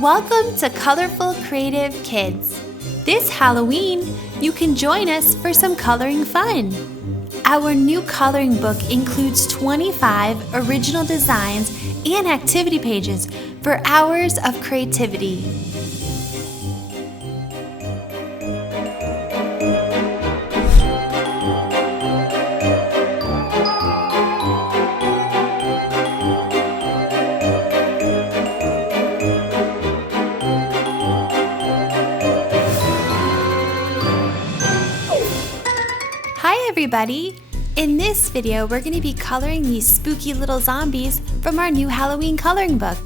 Welcome to Colorful Creative Kids. This Halloween, you can join us for some coloring fun. Our new coloring book includes 25 original designs and activity pages for hours of creativity. Hi everybody! In this video, we're going to be coloring these spooky little zombies from our new Halloween coloring book.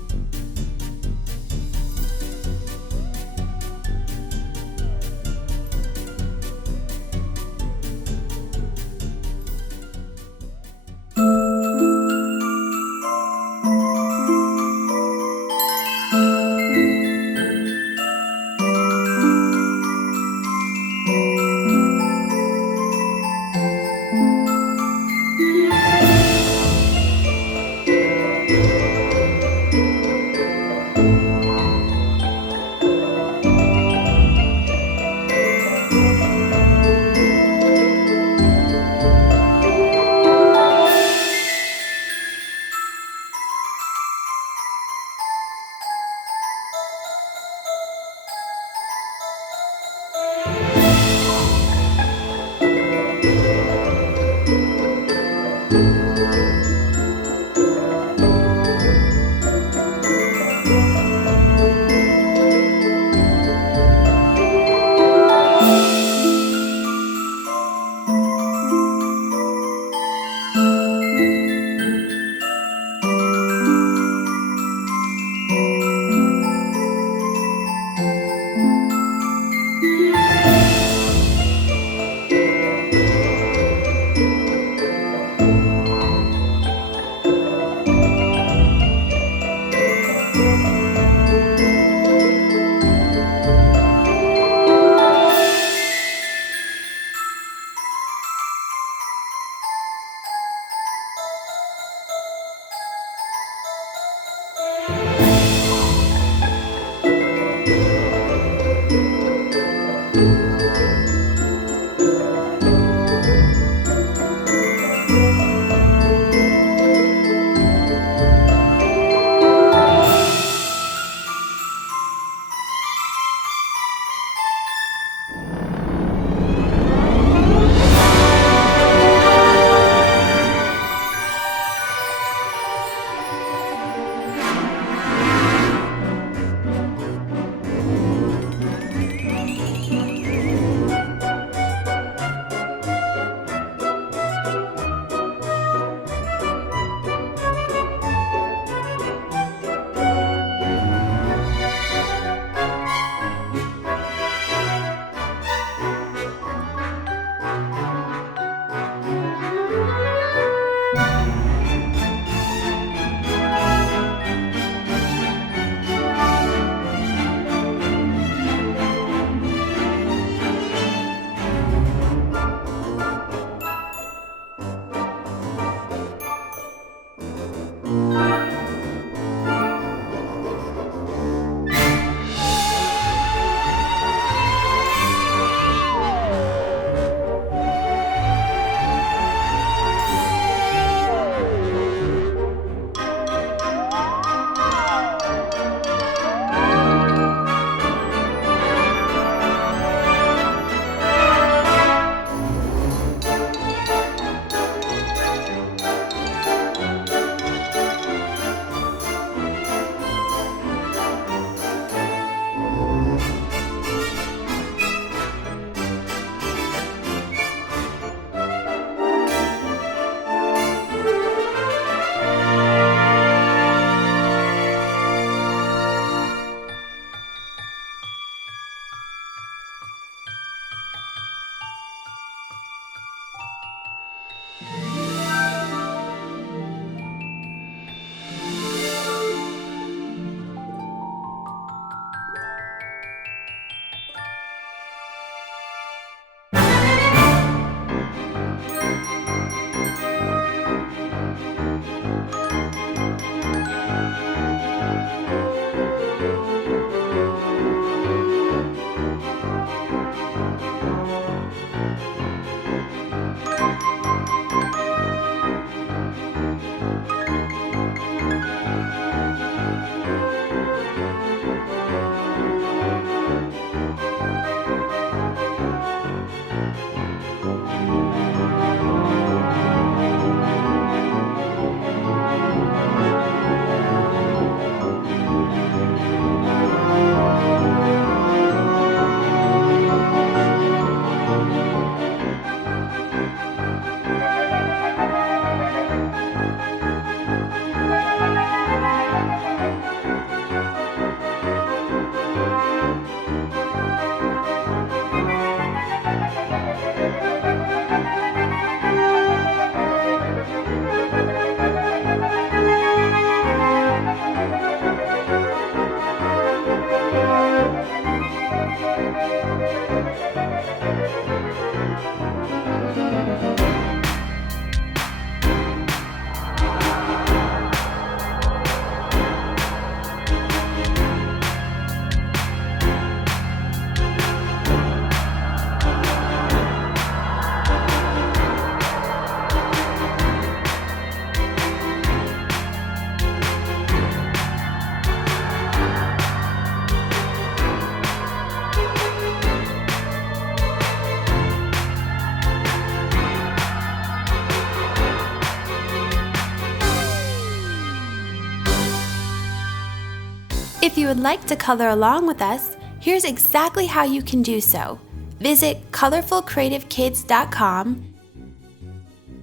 If you would like to color along with us, here's exactly how you can do so. Visit colorfulcreativekids.com,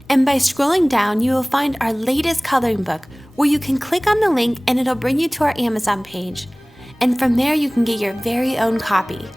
and by scrolling down, you will find our latest coloring book where you can click on the link and it'll bring you to our Amazon page. And from there, you can get your very own copy.